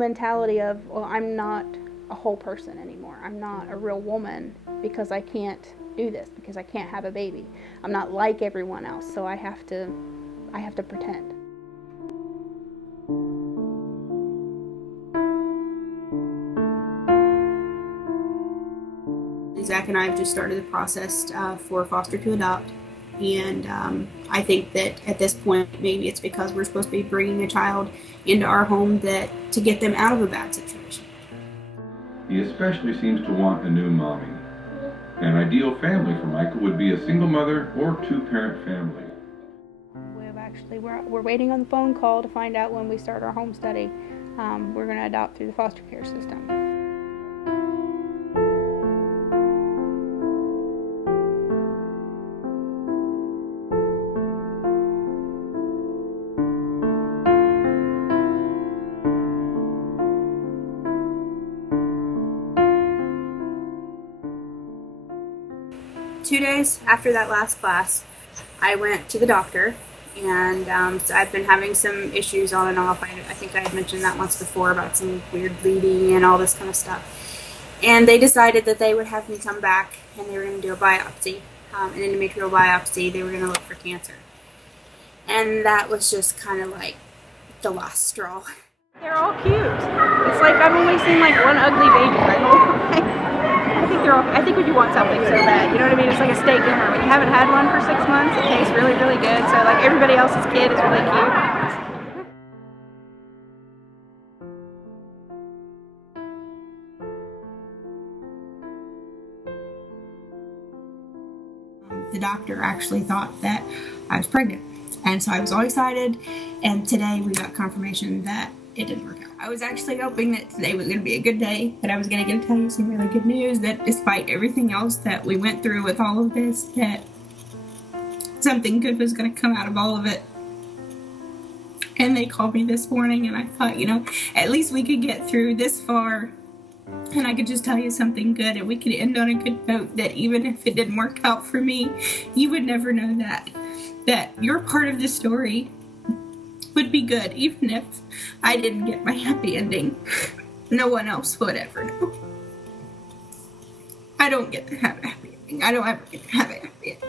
mentality of, well, I'm not a whole person anymore. I'm not a real woman because I can't do this, because I can't have a baby. I'm not like everyone else, so I have to pretend. Zach and I have just started the process for foster to adopt. And I think that at this point, maybe it's because we're supposed to be bringing a child into our home that to get them out of a bad situation. He especially seems to want a new mommy. An ideal family for Michael would be a single mother or two-parent family. We're waiting on the phone call to find out when we start our home study. We're going to adopt through the foster care system. 2 days after that last class, I went to the doctor, and so I've been having some issues on and off. I think I had mentioned that once before about some weird bleeding and all this kind of stuff. And they decided that they would have me come back and they were going to do a biopsy, an endometrial biopsy. They were going to look for cancer. And that was just kind of like the last straw. They're all cute. It's like I've only seen like one ugly baby my whole life. I think when you want something so bad, you know what I mean? It's like a steak dinner. When you haven't had one for 6 months, it tastes really, really good. So like everybody else's kid is really cute. The doctor actually thought that I was pregnant. And so I was all excited. And today we got confirmation that it didn't work out. I was actually hoping that today was going to be a good day, that I was going to get to tell you some really good news, that despite everything else that we went through with all of this, that something good was going to come out of all of it. And they called me this morning, and I thought, at least we could get through this far, and I could just tell you something good, and we could end on a good note, that even if it didn't work out for me, you would never know that your part of the story would be good, even if I didn't get my happy ending. No one else would ever know. I don't get to have a happy ending. I don't ever get to have a happy ending.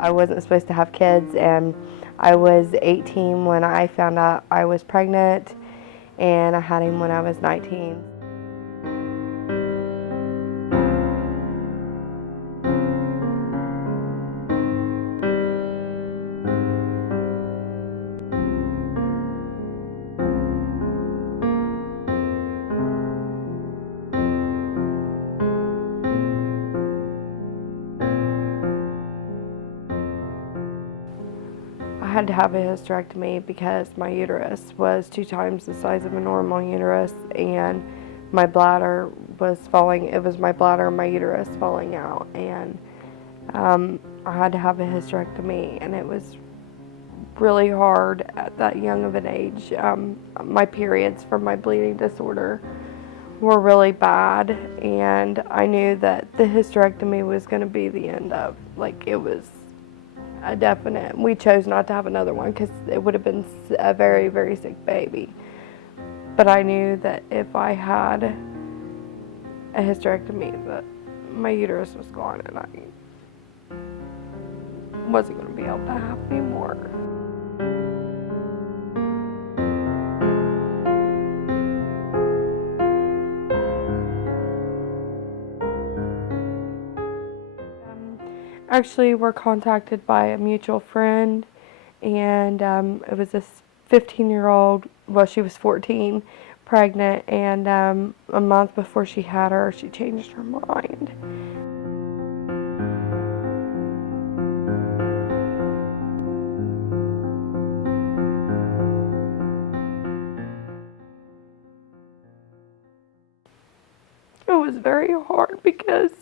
I wasn't supposed to have kids, and I was 18 when I found out I was pregnant, and I had him when I was 19. I had to have a hysterectomy because my uterus was 2 times the size of a normal uterus, and my bladder was falling. It was my bladder and my uterus falling out, and I had to have a hysterectomy, and it was really hard at that young of an age. My periods from my bleeding disorder were really bad, and I knew that the hysterectomy was going to be the end of, it was a definite. We chose not to have another one because it would have been a very, very sick baby. But I knew that if I had a hysterectomy, that my uterus was gone and I wasn't going to be able to have any more. Actually, we're contacted by a mutual friend, and it was this 15-year-old, well, she was 14, pregnant, and a month before she had her, she changed her mind. It was very hard because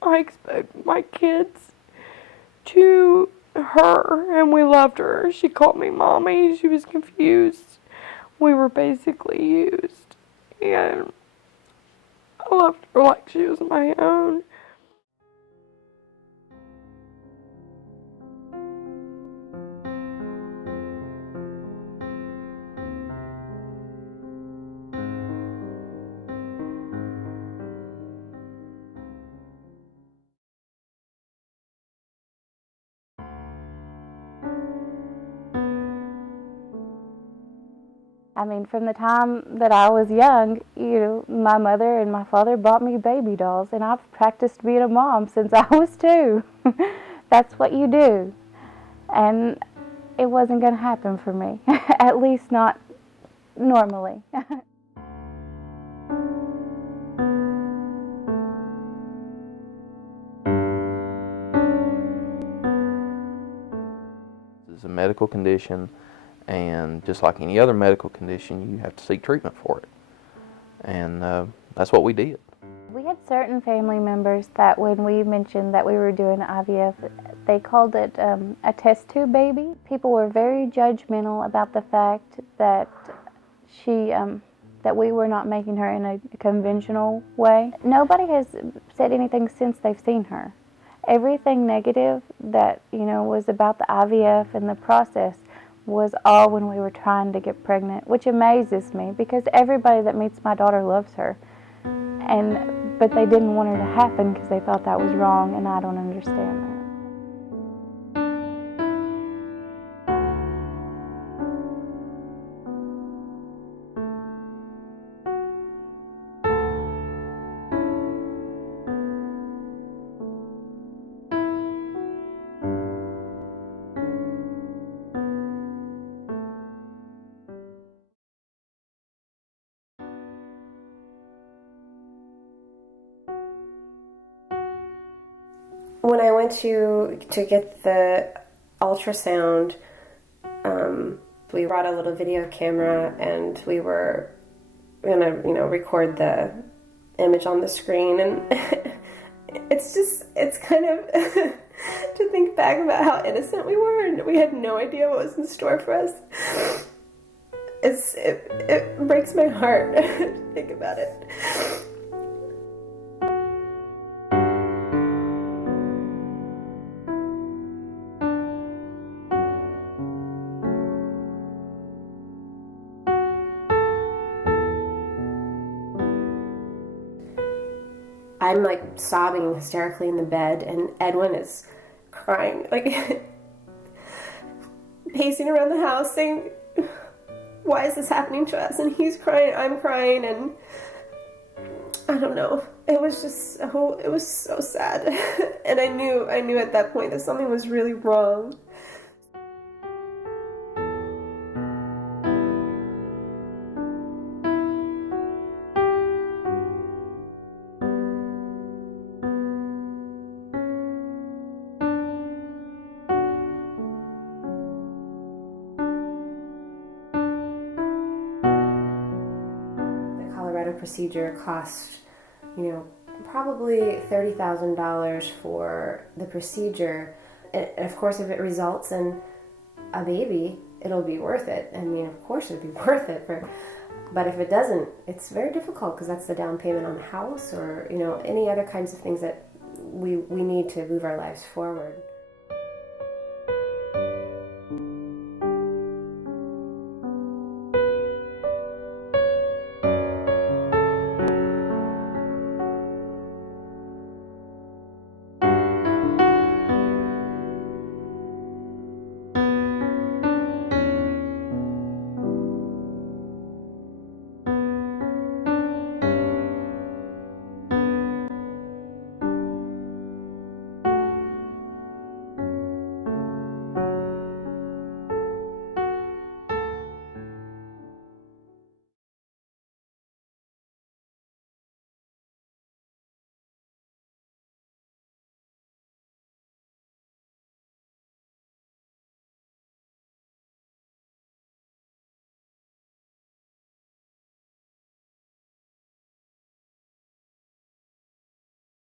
I expect my kids to her, and we loved her. She called me mommy. She was confused. We were basically used, and I loved her like she was my own. I mean, from the time that I was young, my mother and my father bought me baby dolls, and I've practiced being a mom since I was 2. That's what you do. And it wasn't going to happen for me, at least not normally. It's a medical condition, and just like any other medical condition, you have to seek treatment for it. And that's what we did. We had certain family members that when we mentioned that we were doing IVF, they called it a test tube baby. People were very judgmental about the fact that that we were not making her in a conventional way. Nobody has said anything since they've seen her. Everything negative that, was about the IVF and the process was all when we were trying to get pregnant, which amazes me because everybody that meets my daughter loves her. But they didn't want her to happen because they thought that was wrong, and I don't understand that. When I went to get the ultrasound, we brought a little video camera and we were gonna, record the image on the screen, and it's kind of to think back about how innocent we were and we had no idea what was in store for us. It breaks my heart to think about it. I'm like sobbing hysterically in the bed, and Edwin is crying, like pacing around the house saying, why is this happening to us? And he's crying, I'm crying, and I don't know. It was just it was so sad. And I knew at that point that something was really wrong. Procedure cost, probably $30,000 for the procedure. And of course, if it results in a baby, it'll be worth it. I mean, of course it'd be worth it. But if it doesn't, it's very difficult because that's the down payment on the house or, any other kinds of things that we need to move our lives forward.